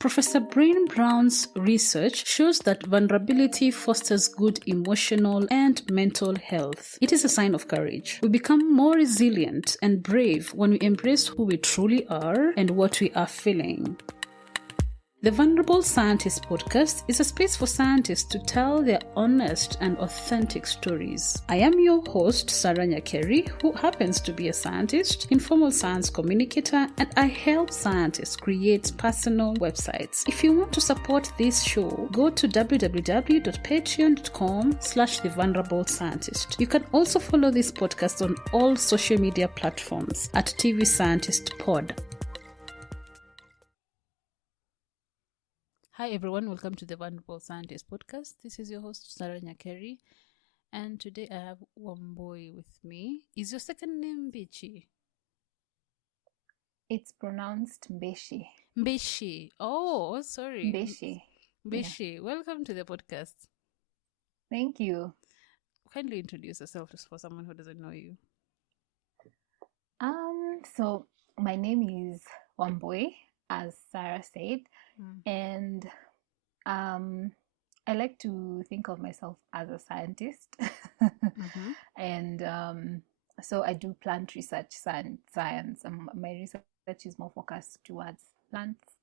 Professor Brain Brown's research shows that vulnerability fosters good emotional and mental health. It is a sign of courage. We become more resilient and brave when we embrace who we truly are and what we are feeling. The Vulnerable Scientist podcast is a space for scientists to tell their honest and authentic stories. I am your host, Sarah Nyakeri, who happens to be a scientist, informal science communicator, and I help scientists create personal websites. If you want to support this show, go to www.patreon.com/thevulnerable-scientist. You can also follow this podcast on all social media platforms at TV Scientist Pod. Hi everyone, welcome to the Wambui Scientist podcast. This is your host Sarah Nyakeri, and today I have Wambui with me. Is your second name Mbichi? It's pronounced Mbichi. Mbichi. Oh, sorry. Mbichi. Mbichi. Yeah. Welcome to the podcast. Thank you. Kindly introduce yourself for someone who doesn't know you. So my name is Wambui, as Sarah said. And I like to think of myself as a scientist. And so I do plant research science. My research is more focused towards plants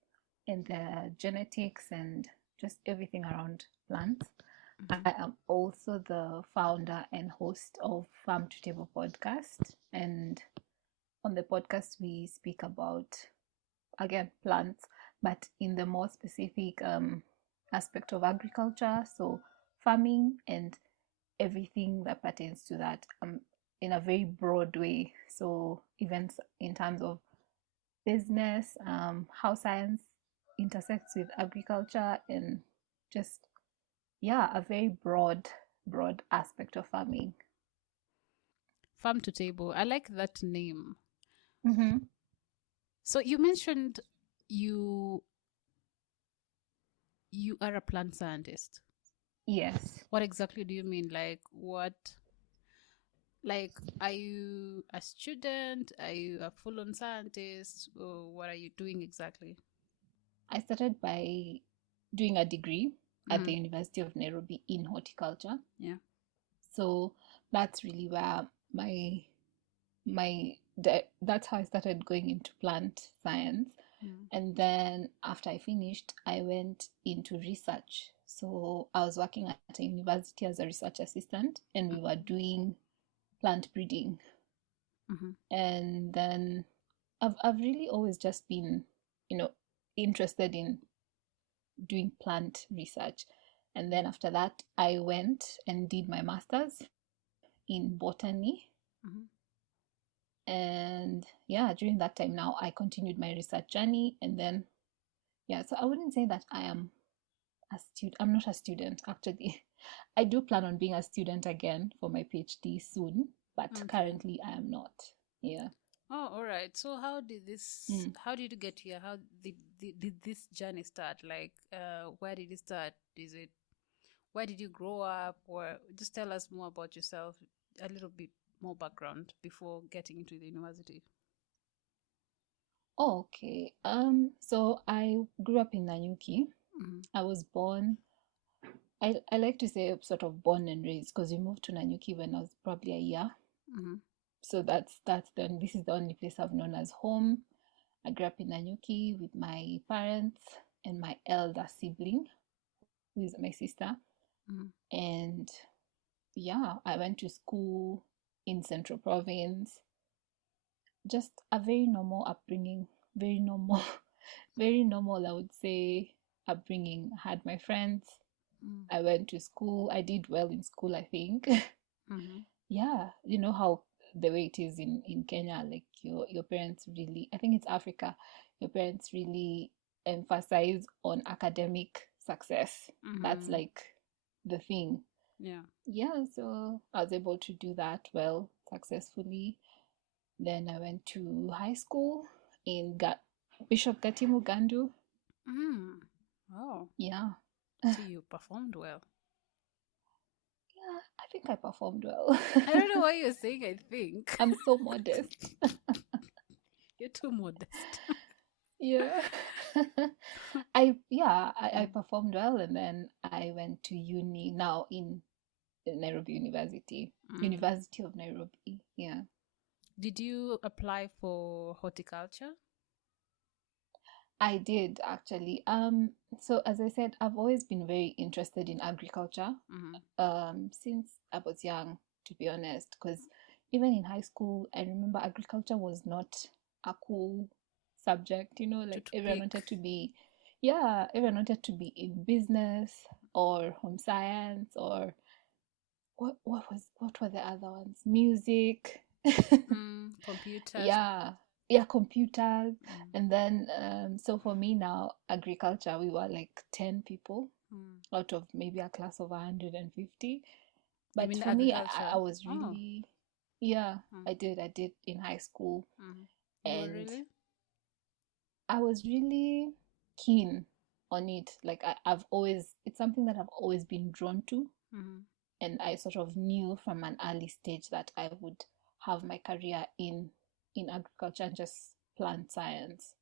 and the genetics and just everything around plants. I am also the founder and host of Farm to Table podcast. And on the podcast, we speak about, again, plants, but in the more specific aspect of agriculture, so farming and everything that pertains to that in a very broad way. So even in terms of business, how science intersects with agriculture, and just, a very broad aspect of farming. Farm to Table. I like that name. Mm-hmm. So you mentioned you are a plant scientist. Yes. What exactly do you mean? Like what? Like, are you a student? Are you a full-on scientist? Or what are you doing exactly? I started by doing a degree at the University of Nairobi in horticulture. Yeah. So that's really where that's how I started going into plant science. And then after I finished, I went into research. So I was working at a university as a research assistant, and we were doing plant breeding. And then I've really always just been, interested in doing plant research. And then after that, I went and did my master's in botany. And during that time now, I continued my research journey. And then, so I wouldn't say that I am a student. I'm not a student, actually. I do plan on being a student again for my PhD soon, but currently I am not. Yeah. Oh, all right. So how did how did you get here? How did this journey start? Like, where did it start? Where did you grow up? Or just tell us more about yourself, a little bit more background before getting into the university. Okay. So I grew up in Nanyuki. I was born, I like to say sort of born and raised, because we moved to Nanyuki when I was probably a year. So this is the only place I've known as home. I grew up in Nanyuki with my parents and my elder sibling, who is my sister. And I went to school in Central Province. Just a very normal upbringing, very normal, very normal, I would say, upbringing. I had my friends. I went to school. I did well in school, I think. Yeah, you know how the way it is in Kenya, like your parents really, I think it's Africa, your parents really emphasize on academic success. That's like the thing. Yeah, so I was able to do that well, successfully. Then I went to high school in Bishop Gatimu Gandu. Oh. Yeah. So you performed well. Yeah, I think I performed well. I don't know why you're saying I think. I'm so modest. You're too modest. Yeah. I performed well, and then I went to uni now in Nairobi University, Mm. University of Nairobi. Yeah. Did you apply for horticulture? I did actually. So as I said, I've always been very interested in agriculture, Mm-hmm. since I was young, to be honest, because even in high school, I remember agriculture was not a cool subject, To, like to everyone pick. wanted to be, yeah, everyone wanted to be in business or home science or what were the other ones? Music. Computers. Yeah, yeah, computers. Mm. And then so for me now, agriculture, we were like 10 people Mm. out of maybe a class of 150. You But mean for me, agriculture? I was Oh. really, yeah, Mm. I did in high school. Mm. You were And really? I was really keen on it. Like I've always, it's something that I've always been drawn to. Mm. And I sort of knew from an early stage that I would have my career in agriculture and just plant science.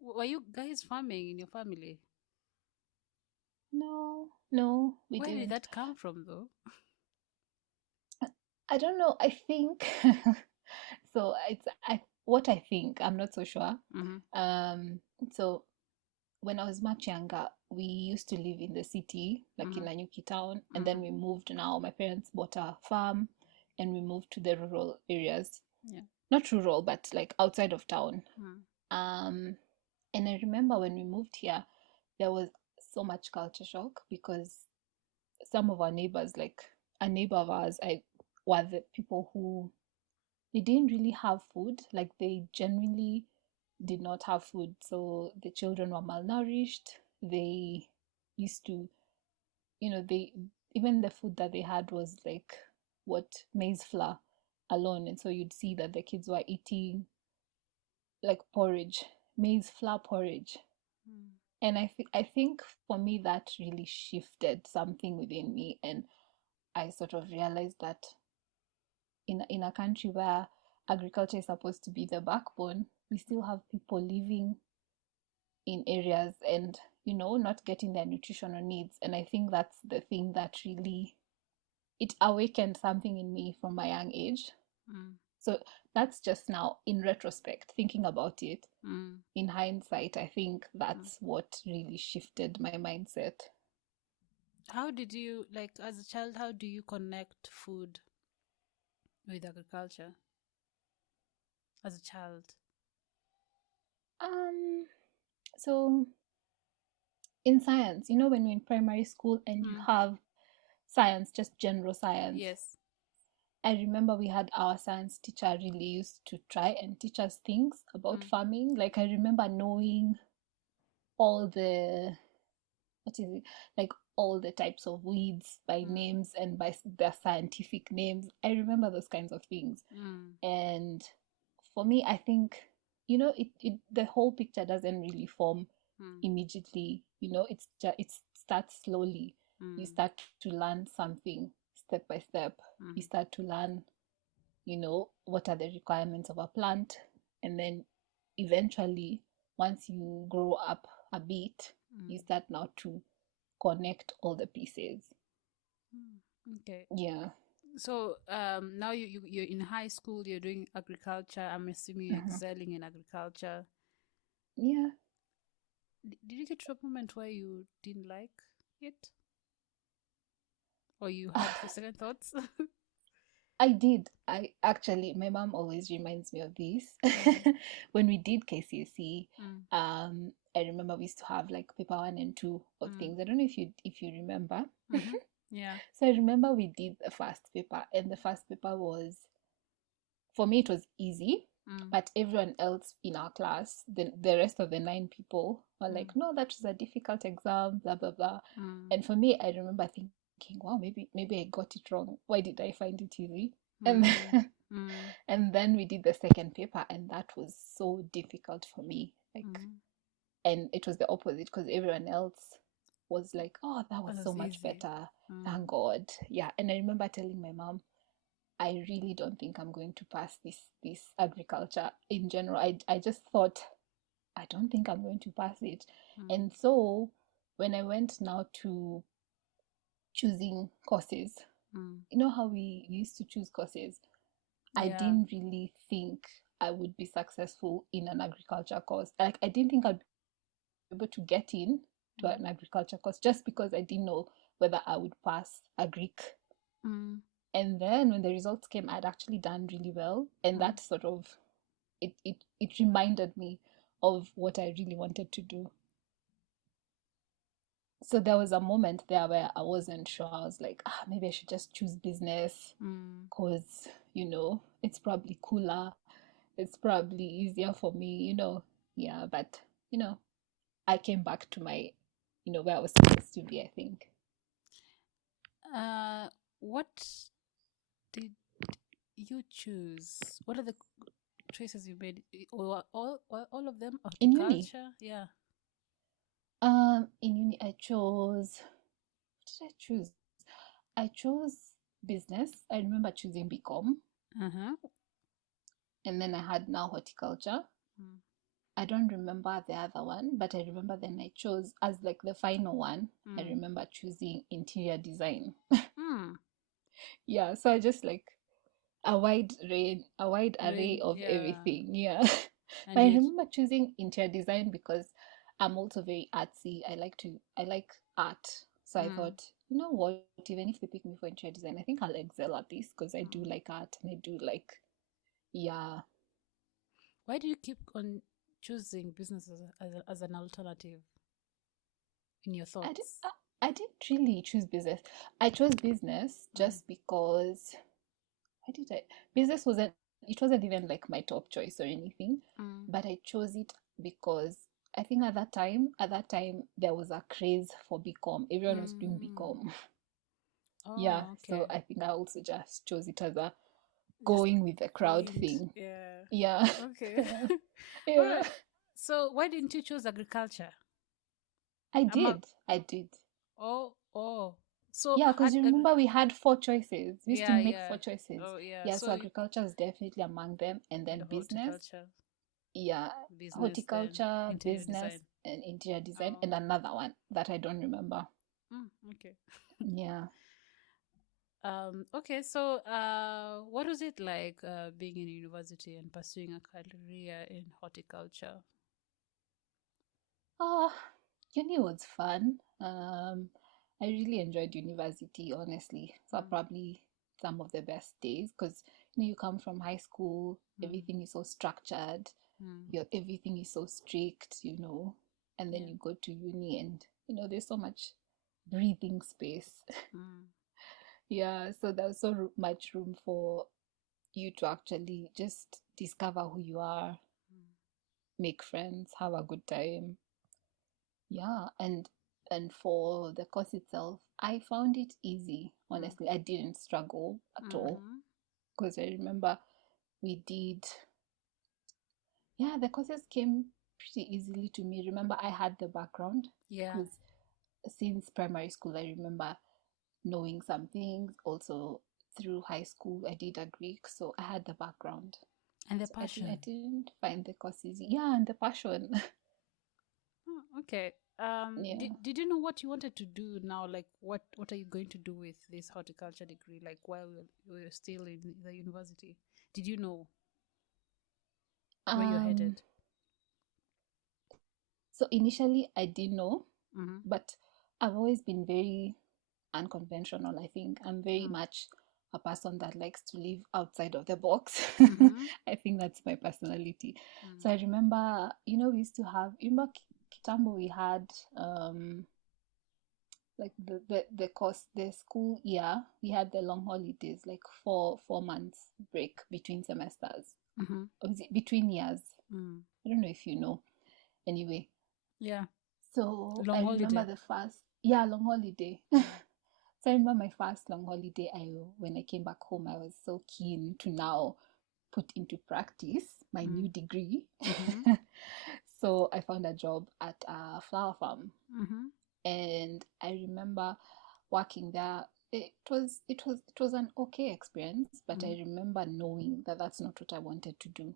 Were you guys farming in your family? No, no, we Where did didn't. that come from, though? I don't know. I think so. It's what I think. I'm not so sure. Mm-hmm. Um, so when I was much younger, we used to live in the city, like in Mm-hmm. Nanyuki town, and then Mm-hmm. we moved. Now my parents bought a farm, and we moved to the rural areas. Yeah. Not rural, but like outside of town. Mm. Um, and I remember when we moved here, there was so much culture shock because some of our neighbors, like a neighbor of ours, were the people who they didn't really have food. Like they genuinely did not have food. So the children were malnourished. They used to, they even the food that they had was like what maize flour alone. And so you'd see that the kids were eating like porridge, maize flour porridge. Mm. And I think for me that really shifted something within me, and I sort of realized that in a country where agriculture is supposed to be the backbone, we still have people living in areas and not getting their nutritional needs. And I think that's the thing that really it awakened something in me from my young age. Mm. So that's just now in retrospect, thinking about it. Mm. In hindsight, I think Mm. that's what really shifted my mindset. How did you, like, as a child, how do you connect food with agriculture as a child? Um, so in science, when you're in primary school and you Mm. have science, just general science, Yes. I remember we had our science teacher really used to try and teach us things about Mm. farming. Like I remember knowing all the what is it like all the types of weeds by Mm. names and by their scientific names. I remember those kinds of things. Mm. And for me, I think it the whole picture doesn't really form Mm. immediately. It starts slowly. You Mm. start to learn something step by step. You Mm. start to learn what are the requirements of a plant, and then eventually, once you grow up a bit, you Mm. start now to connect all the pieces. Mm. Okay. Yeah. So now you're in high school, you're doing agriculture. I'm assuming you're Mhm. excelling in agriculture. Yeah, Did you get to a moment where you didn't like it? Or you had your second thoughts? I did. I actually, my mom always reminds me of this. Mm. When we did KCSE, Mm. I remember we used to have like paper one and two of Mm. things. I don't know if you remember. Mm-hmm. Yeah. So I remember we did the first paper, and the first paper was, for me, it was easy, Mm. but everyone else in our class, the rest of the nine people, were Mm. like, no, that was a difficult exam, blah blah blah. Mm. And for me, I remember thinking, wow, maybe I got it wrong. Why did I find it easy? And Mm. then, Mm. and then we did the second paper, and that was so difficult for me. Like, Mm. and it was the opposite because everyone else was like, oh, that was That so was much easy. better. Mm. Thank God. Yeah. And I remember telling my mom, I really don't think I'm going to pass this agriculture in general. I just thought I don't think I'm going to pass it. Mm. And so when I went now to choosing courses, you know how we used to choose courses? I Yeah. didn't really think I would be successful in an agriculture course. Like, I didn't think I'd be able to get in to an agriculture course just because I didn't know whether I would pass a Greek. Mm. And then when the results came, I'd actually done really well. And that sort of it reminded me of what I really wanted to do. So there was a moment there where I wasn't sure. I was like, maybe I should just choose business Mm. because, it's probably cooler. It's probably easier for me. Yeah, but, I came back to my, where I was supposed to be, I think. What did you choose? What are the choices you made? All of them? In uni, Horticulture? Yeah. in uni, I chose, what did I choose? I chose business. I remember choosing BCom, Uh-huh. and then I had now horticulture. Mm. I don't remember the other one, but I remember then I chose as like the final one. I Mm. remember choosing interior design. Mm. Yeah, so I just like a wide array of Yeah. everything. Yeah. But And I you. remember choosing interior design because I'm also very artsy. I like art. So I Mm. thought, you know what, even if they pick me for interior design, I think I'll excel at this because I do Mm. like art and I do like, yeah. Why do you keep on choosing business as an alternative in your I did thoughts? I didn't really choose business. I chose business Mm. just because why did I business wasn't it wasn't even like my top choice or anything, Mm. but I chose it because I think at that time there was a craze for BCom. Everyone was doing Mm. BCom. Yeah, Oh, so okay. I think I also just chose it as a Just going with the crowd going. thing. Yeah. Yeah. Okay. All Yeah. right. So why didn't you choose agriculture? I I'm a, did. I did. oh. So Yeah, because had you remember we had four choices. We used to yeah, make yeah. four choices. Oh, yeah. Yeah, So so you agriculture is definitely among them, and the then business. horticulture, Yeah, business, then horticulture, interior business, design. and interior design, and Oh. another one that I don't remember. Okay. Yeah. Okay, so what was it like being in university and pursuing a career in horticulture? Oh, uni was fun. I really enjoyed university, honestly. So Mm, probably some of the best days because you come from high school, mm, everything is so structured, mm, everything is so strict, and then yeah. you go to uni and there's so much breathing space. Mm, Yeah, so there's so much room for you to actually just discover who you are, mm, make friends, have a good time. Yeah, and for the course itself, I found it easy. mm, Honestly, I didn't struggle at all mm-hmm. because I remember we did, yeah, the courses came pretty easily to me. Remember, I had the background Yeah, because since primary school, I remember knowing some things. Also, through high school, I did a Greek, so I had the background. and the So I passion. didn't find the course easy. Yeah, and the passion. Oh, okay. Yeah. Did you know what you wanted to do now? Like, what are you going to do with this horticulture degree? Like, while we were still in the university, did you know where you're Um, headed? so initially I didn't know, Mm-hmm. but I've always been very unconventional. I think I'm very Mm, much a person that likes to live outside of the box. mm-hmm. I think that's my personality. Mm, So I remember, we used to have, Kitambo, we had like the course, the school year, we had the long holidays, like 4 months break between semesters, mm-hmm. or is it between years? Mm. I don't know if you know. Anyway, Yeah, so long I remember holiday. the first, yeah, long holiday. Mm, So I remember my first long holiday. When I came back home, I was so keen to now put into practice my new mm, degree. mm-hmm. So I found a job at a flower farm, Mm-hmm. and I remember working there. It was an okay experience, but Mm-hmm. I remember knowing that that's not what I wanted to do.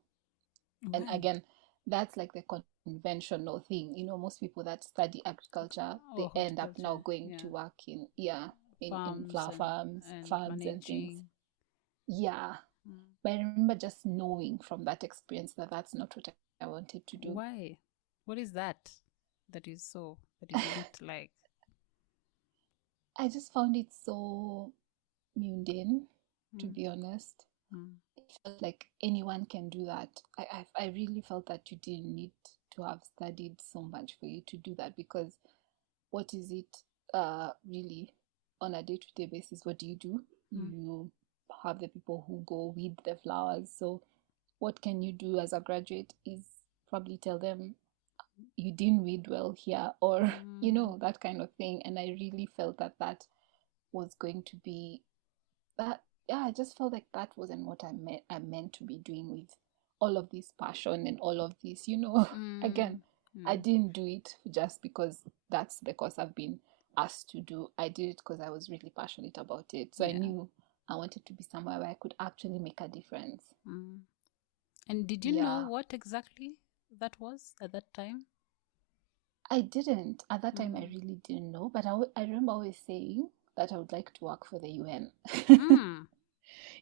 And Why? again, that's like the conventional thing. Most people that study agriculture, they end up now Horticulture, going yeah. to work in Farms flower farms, and farms and things. managing. Yeah. Mm. But I remember just knowing from that experience that that's not what I wanted to do. Why? What is that that you didn't like? I just found it so mundane, to Mm. be honest. Mm. It felt like anyone can do that. I really felt that you didn't need to have studied so much for you to do that, because what is it really on a day-to-day basis? What do? Mm. You have the people who go weed the flowers. So what can you do as a graduate is probably tell them you didn't weed well here, or Mm. that kind of thing. And I really felt that that was going to be that. Yeah, I just felt like that wasn't what I meant to be doing with all of this passion and all of this. Again, Mm. I Mm. didn't do it just because that's the course I've been asked to do. I did it because I was really passionate about it. So I Yeah. knew I wanted to be somewhere where I could actually make a difference. Mm. And did you know Yeah. what exactly that was at that time? I didn't. At that time, I Mm. really didn't know, but I remember always saying that I would like to work for the UN. Mm.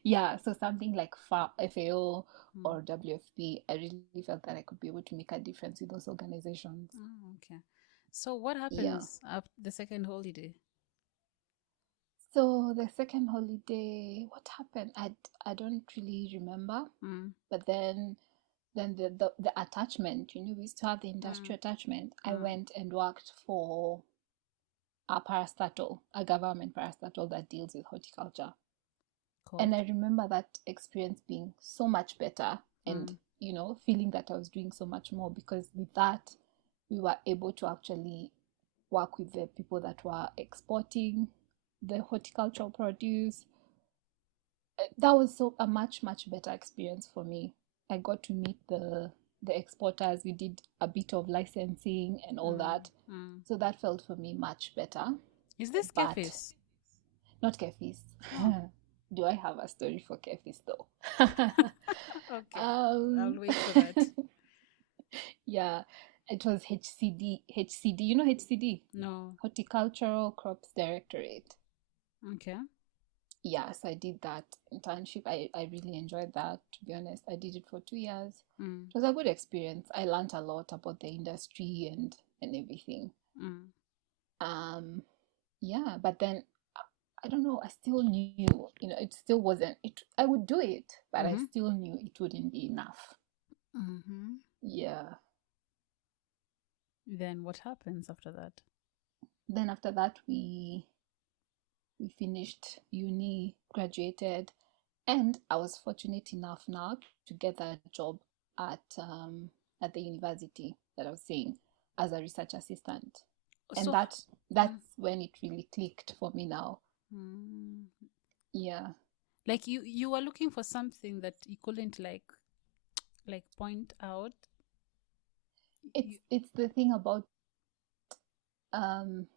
Yeah, so something like FAO Mm. or WFP, I really felt that I could be able to make a difference with those organizations. Oh, okay. So what Yeah. happens after the second holiday? So the second holiday, what happened? I don't really remember, Mm. but then the attachment, we used to have the Mm. industry attachment. I Mm. went and worked for a government parastatal that deals with horticulture. And Called. I remember that experience being so much better, and Mm. feeling that I was doing so much more, because with that we were able to actually work with the people that were exporting the horticultural produce. That was so a much better experience for me. I got to meet the exporters. We did a bit of licensing and all Mm. that. Mm. So that felt for me much better. Is this But Kefis? not kefis. Oh. Do I have a story for kefis though? Okay. um, I'll wait for that. yeah, it was HCD. HCD, you know HCD? No. Horticultural Crops Directorate. Okay. Yes, I did that internship. I really enjoyed that, to be honest. I did it for 2 years. Mm. It was a good experience. I learned a lot about the industry and everything. Mm. Um, yeah, but then I don't know, I still knew, it still wasn't it. I would do it, but I Mm-hmm. still knew it wouldn't be enough. Mm-hmm. Yeah. Then what happens after that? Then after that we finished uni, graduated, and I was fortunate enough now to get a job at the university that I was saying, as a research assistant. And So, mm, that's when it really clicked for me now. mm, Yeah. like you were looking for something that you couldn't point out. You, It's the thing about um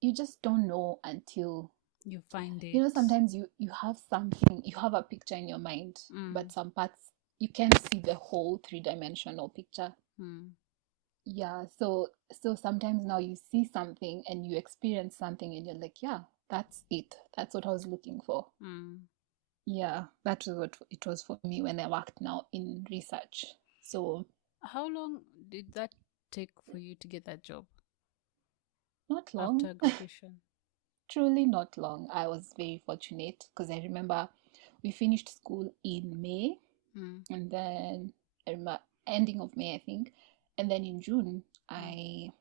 you just don't know until you find it. sometimes you have something, you have a picture in your mind, Mm, but some parts you can't see the whole three-dimensional picture. mm, Yeah, so sometimes now you see something and you experience something and you're like, yeah, that's it. That's what I was looking for. mm. Yeah, that was what it was for me when I worked now in research. So How long did that take for you to get that job not long. after graduation? Truly not long. I was very fortunate because I remember we finished school in May, Mm, and then I remember ending of May, I think, and then in June mm,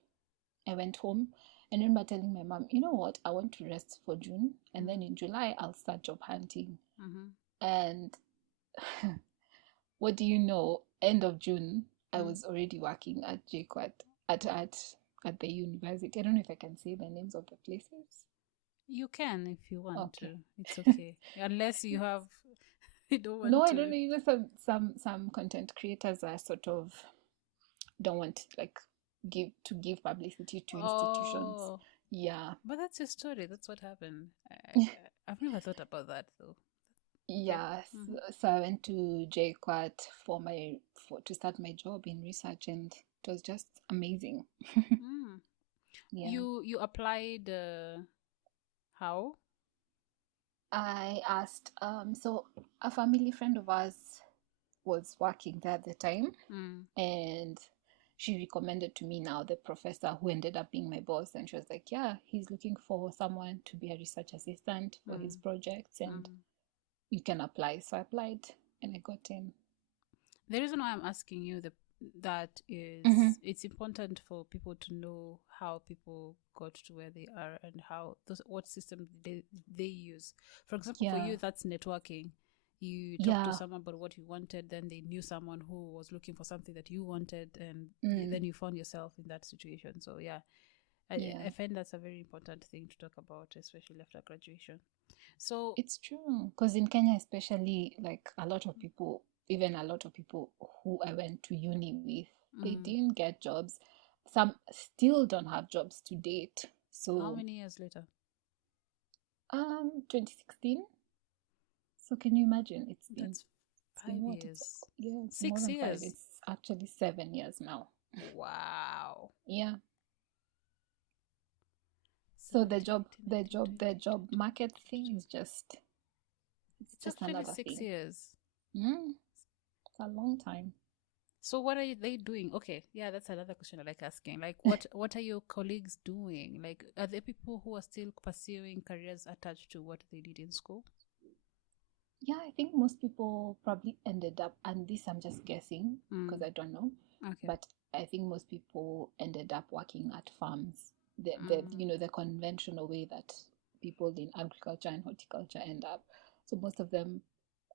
I went home, and I remember telling my mom, you know what, I want to rest for June, and then mm, in July I'll start job hunting. mm-hmm, And what do you know? End of June, I mm. was already working at JQuat at the university. I don't know if I can say the names of the places. You can if you want Okay. to. It's okay. Unless you have, you don't No, want I don't to. know. Some content creators are sort of don't want like give publicity to institutions. Oh, Yeah. but that's your story. That's what happened. I've never thought about that though. Okay. Yes. Mm-hmm. So I went to JQuat to start my job in research, and it was just amazing. Mm. Yeah. You applied how? I asked, so a family friend of ours was working there at the time, and she recommended to me now the professor who ended up being my boss, and she was like, yeah, he's looking for someone to be a research assistant for his projects, and you can apply. So I applied and I got in. The reason why I'm asking you that is it's important for people to know how people got to where they are and how what system they use. For example, for you, that's networking. You talked to someone about what you wanted, then they knew someone who was looking for something that you wanted, and then you found yourself in that situation. So I find that's a very important thing to talk about, especially after graduation. So it's true, because in Kenya especially, like a lot of people who I went to uni with, they didn't get jobs. Some still don't have jobs to date. So how many years later? 2016. So can you imagine? It's been 5 years. It's 6 more than years. 5. It's actually 7 years now. Wow. Yeah. So the job market thing is just it's actually another 6 thing. years. It's a long time. So what are they doing? Okay, yeah, that's another question I like asking. Like, what are your colleagues doing? Like, are there people who are still pursuing careers attached to what they did in school? Yeah, I think most people probably ended up, and this I'm just guessing because I don't know. Okay. But I think most people ended up working at farms. The conventional way that people in agriculture and horticulture end up. So most of them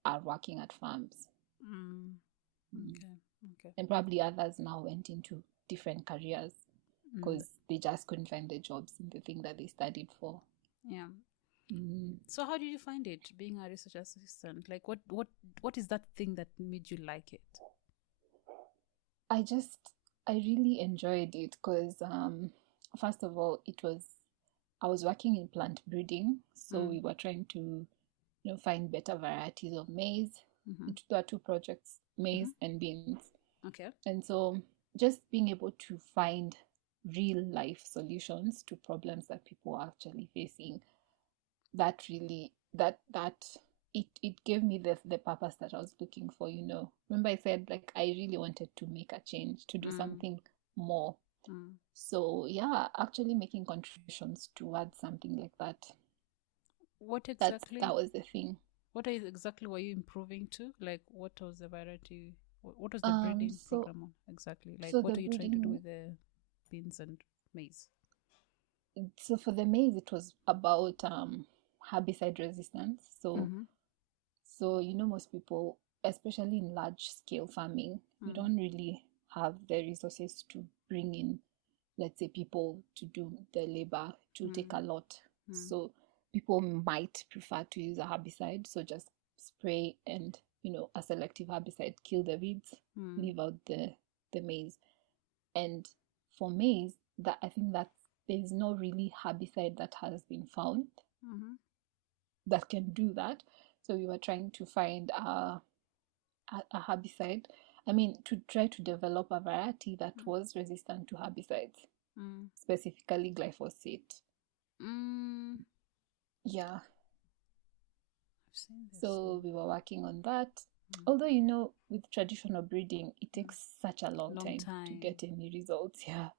are working at farms. Okay. And probably others now went into different careers because they just couldn't find the jobs in the thing that they studied for. Yeah. So how did you find it being a research assistant? Like what is that thing that made you like it? I really enjoyed it because first of all, I was working in plant breeding, so we were trying to find better varieties of maize. There are 2 projects, maize and beans. Okay. And so just being able to find real life solutions to problems that people are actually facing, that really it gave me the purpose that I was looking for. Remember I said, like, I really wanted to make a change, to do something more. So yeah, actually making contributions towards something like that. What exactly? That was the thing. What exactly were you improving to? Like, what was the variety? What was the breeding program on exactly? Like, so what the are you trying to do breeding, with the beans and maize? so for the maize, it was about herbicide resistance. So most people, especially in large scale farming, you don't really have the resources to bring in, let's say, people to do the labor. To take a lot. So people might prefer to use a herbicide, so just spray and a selective herbicide, kill the weeds, leave out the maize. And for maize, that I think that there is no really herbicide that has been found that can do that. So we were trying to find a herbicide. I mean, to try to develop a variety that was resistant to herbicides, specifically glyphosate. Yeah. I've seen this. So we were working on that. Although, with traditional breeding, it takes such a long time to get any results. Yeah.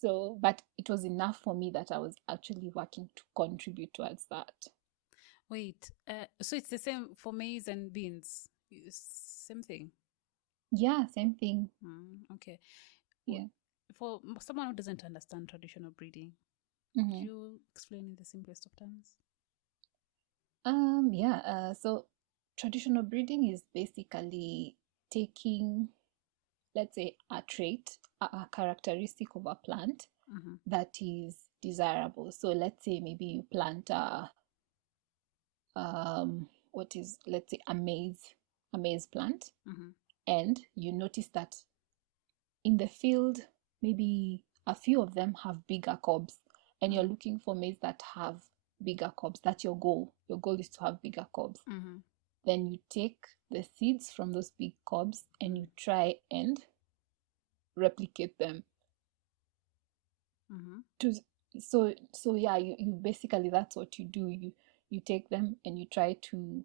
So, but it was enough for me that I was actually working to contribute towards that. Wait, so it's the same for maize and beans? Same thing? Yeah, same thing. Okay. Yeah. For someone who doesn't understand traditional breeding, could you explain in the simplest of terms? So traditional breeding is basically taking, let's say, a trait, a characteristic of a plant that is desirable. So let's say maybe you plant let's say a maize plant, and you notice that in the field maybe a few of them have bigger cobs, and you're looking for maize that have bigger cobs. That's your goal. Your goal is to have bigger cobs. Then you take the seeds from those big cobs and you try and replicate them. Mm-hmm. So yeah, you basically, that's what you do. You take them and you try to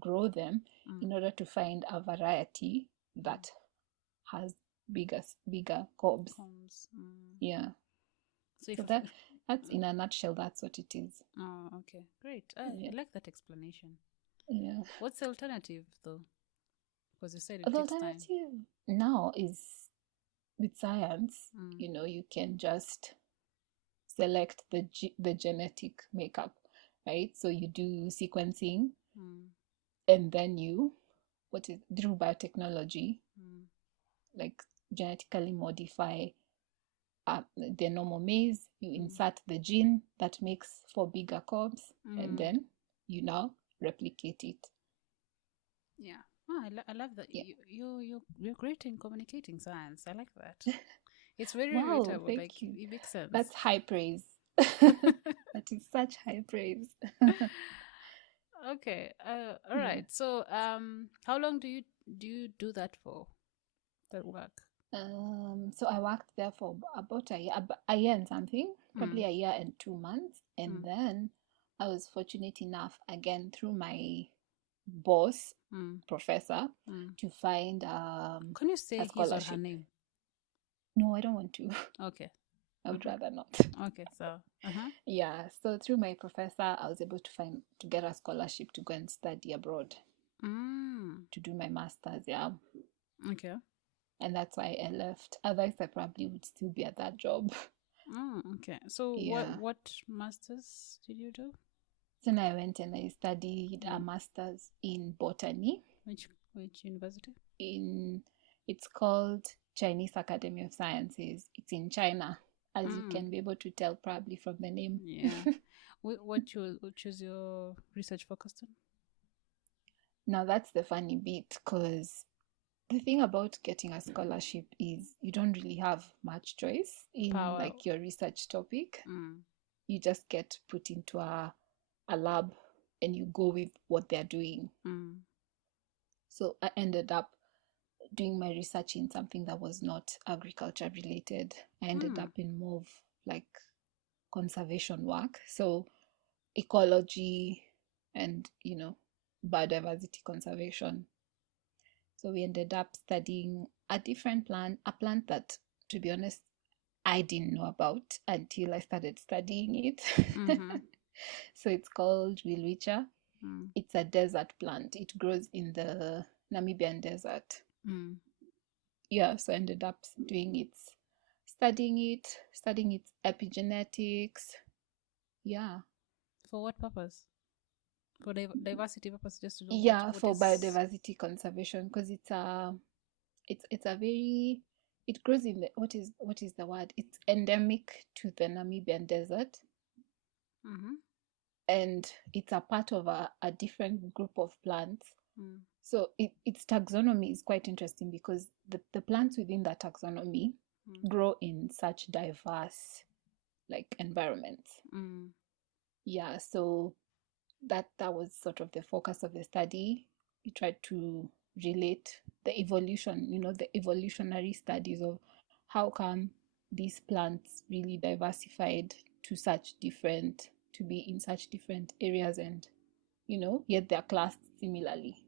grow them in order to find a variety that has bigger cobs. Yeah. So So that's in a nutshell, that's what it is. Oh, okay, great. I like that explanation. Yeah. What's the alternative though? Because you said it The takes time. alternative now is with science, you can just select the genetic makeup, right? So you do sequencing, and then through biotechnology, like genetically modify the normal maize. You insert the gene that makes for bigger cobs, and then you now replicate it. Yeah. Oh, I love that. Yeah. You're great in communicating science. I like that. It's very Wow, relatable. thank Like you. it makes sense. That's high praise. That is such high praise. Okay. All Yeah. right. So, how long do you do that for? That work? So I worked there for about a year and something, probably a year and 2 months. And then I was fortunate enough, again, through my boss, professor, to find Can you say a his or her scholarship. name? No, I don't want to. Okay. I would rather not. Okay. So, Yeah, so through my professor, I was able to get a scholarship to go and study abroad, to do my master's. Yeah. Okay. And that's why I left. Otherwise, I probably would still be at that job. Okay. So, Yeah. what masters did you do? Then I went and I studied a master's in botany. Which university? It's called Chinese Academy of Sciences. It's in China, as you can be able to tell probably from the name. Yeah. What choose your research focused on? Now that's the funny bit, because the thing about getting a scholarship is you don't really have much choice in like your research topic. You just get put into a lab and you go with what they're doing. So I ended up doing my research in something that was not agriculture related. I ended up in more of like conservation work. So ecology and, biodiversity conservation. So we ended up studying a different plant, a plant that, to be honest, I didn't know about until I started studying it. So it's called Wilwicha. It's a desert plant. It grows in the Namibian desert. Yeah, so I ended up studying its epigenetics. Yeah. For what purpose? For diversity purpose, just to know Yeah, what for is... biodiversity conservation, because it's a very, it grows in the, what is the word? It's endemic to the Namibian desert. And it's a part of a different group of plants. So its taxonomy is quite interesting, because the plants within that taxonomy grow in such diverse like environments. Yeah, so that was sort of the focus of the study. We tried to relate the evolution, the evolutionary studies of how come these plants really diversified to be in such different areas, and yet they're classed similarly.